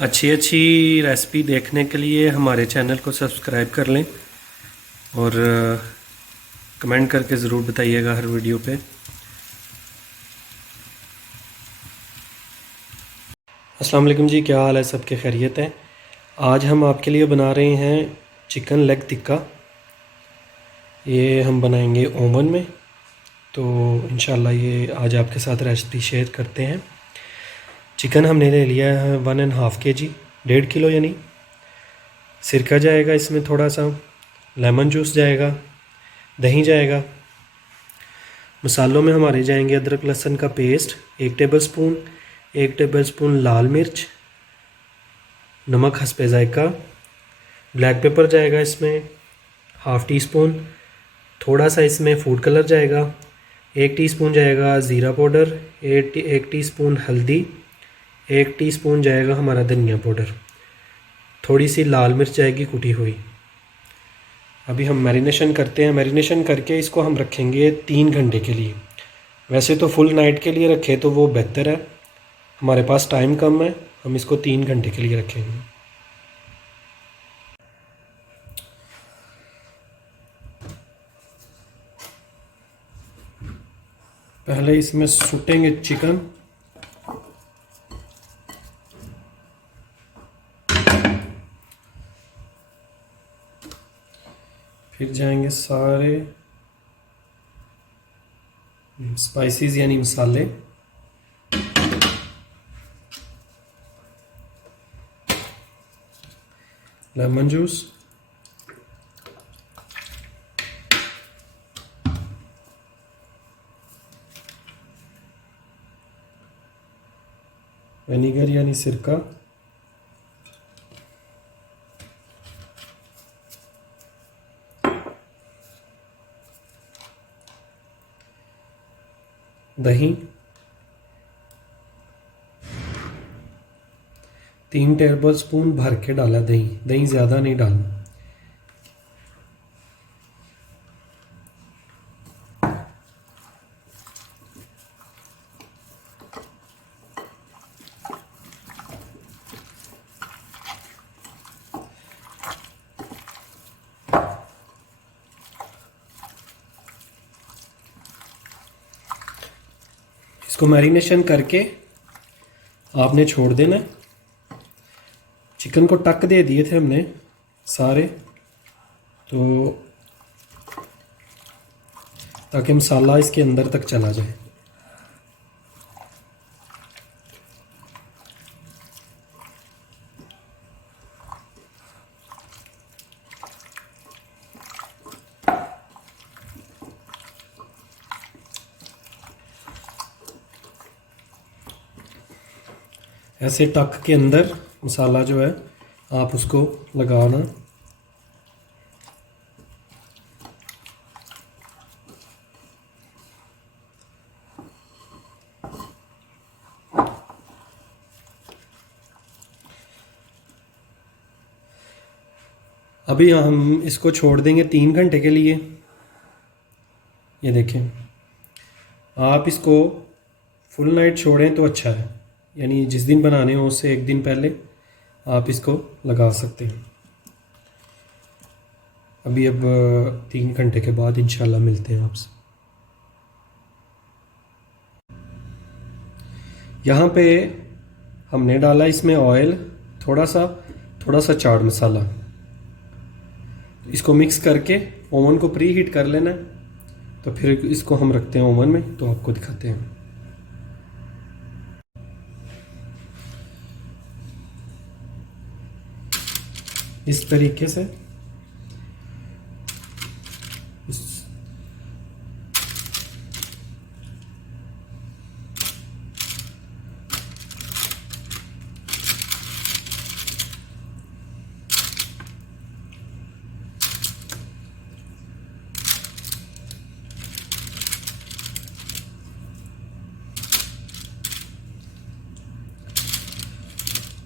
अच्छी अच्छी रेसिपी देखने के लिए हमारे चैनल को सब्सक्राइब कर लें और कमेंट करके ज़रूर बताइएगा हर वीडियो पे। अस्सलाम वालेकुम जी, क्या हाल है? सबके खैरियत है? आज हम आपके लिए बना रहे हैं चिकन लेग टिक्का। ये हम बनाएंगे ओवन में, तो इंशाल्लाह ये आज आपके साथ रेसिपी शेयर करते हैं। चिकन हमने ले लिया है 1.5 kg, 1.5 किलो यानी। सिरका जाएगा इसमें थोड़ा सा, लेमन जूस जाएगा, दही जाएगा। मसालों में हमारे जाएंगे अदरक लहसुन का पेस्ट 1 टेबलस्पून, 1 टेबलस्पून लाल मिर्च, नमक हस्बे ज़ायका, ब्लैक पेपर जाएगा इसमें हाफ़ टी स्पून, थोड़ा सा इसमें फूड कलर जाएगा, 1 टीस्पून जाएगा ज़ीरा पाउडर, 1 टीस्पून हल्दी, 1 टीस्पून जाएगा हमारा धनिया पाउडर, थोड़ी सी लाल मिर्च जाएगी कुटी हुई। अभी हम मैरिनेशन करते हैं। मैरिनेशन करके इसको हम रखेंगे 3 घंटे के लिए। वैसे तो फुल नाइट के लिए रखें तो वो बेहतर है, हमारे पास टाइम कम है, हम इसको 3 घंटे के लिए रखेंगे। पहले इसमें सुटेंगे चिकन, फिर जाएंगे सारे स्पाइसेस यानी मसाले, लेमन जूस, विनेगर यानी सिरका, दही, 3 टेबलस्पून भर के डाला दही, दही ज़्यादा नहीं डालना। इसको मैरिनेशन करके आपने छोड़ देना। चिकन को टक दे दिए थे हमने सारे, तो ताकि मसाला इसके अंदर तक चला जाए। ऐसे टक के अंदर मसाला जो है आप उसको लगाना। अभी हम इसको छोड़ देंगे 3 घंटे के लिए। ये देखें, आप इसको फुल नाइट छोड़ें तो अच्छा है, यानी जिस दिन बनाने हो उससे एक दिन पहले आप इसको लगा सकते हैं। अभी अब 3 घंटे के बाद इंशाल्लाह मिलते हैं आपसे। यहाँ पे हमने डाला इसमें ऑयल, थोड़ा सा चाट मसाला। इसको मिक्स करके ओवन को प्री हीट कर लेना है। तो फिर इसको हम रखते हैं ओवन में, तो आपको दिखाते हैं। इस तरीके से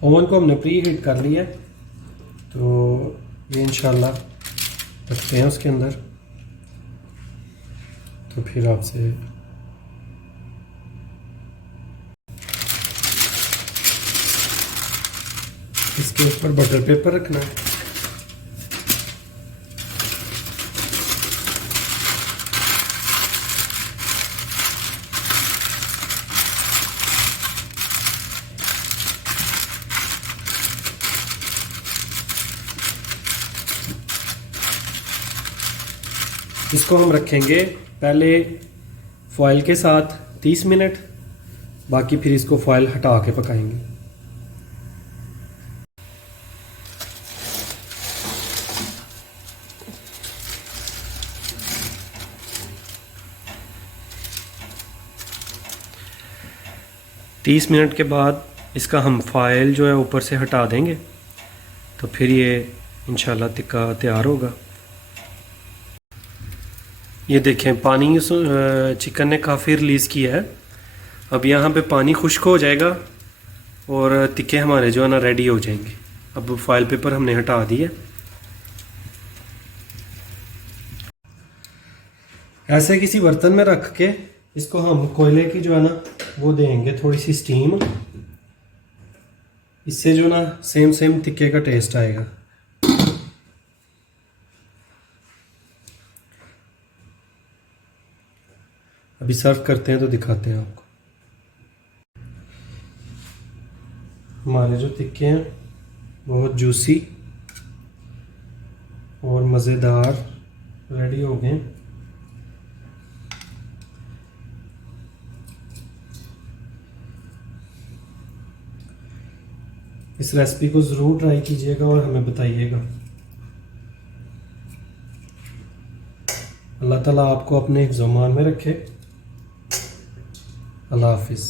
ओवन को हमने प्री हीट कर लिया, तो ये इंशाल्लाह रखते हैं उसके अंदर। तो फिर आपसे इसके ऊपर बटर पेपर रखना है। इसको हम रखेंगे पहले फॉयल के साथ 30 मिनट, बाकी फिर इसको फॉयल हटा के पकाएंगे। तीस मिनट के बाद इसका हम फॉयल जो है ऊपर से हटा देंगे, तो फिर ये इंशाल्लाह टिक्का तैयार होगा। ये देखें पानी चिकन ने काफ़ी रिलीज़ किया है। अब यहाँ पे पानी खुश्क हो जाएगा और टिक्के हमारे जो है ना रेडी हो जाएंगे। अब फॉयल पेपर हमने हटा दिया। ऐसे किसी बर्तन में रख के इसको हम कोयले की जो है ना वो देंगे थोड़ी सी स्टीम। इससे जो ना सेम टिक्के का टेस्ट आएगा। अभी सर्व करते हैं तो दिखाते हैं आपको। हमारे जो टिक्के हैं बहुत जूसी और मज़ेदार रेडी हो गए। इस रेसिपी को ज़रूर ट्राई कीजिएगा और हमें बताइएगा। अल्लाह ताला आपको अपने हिफ्ज़-ओ-मान में रखे। अल्लाह हाफिज़।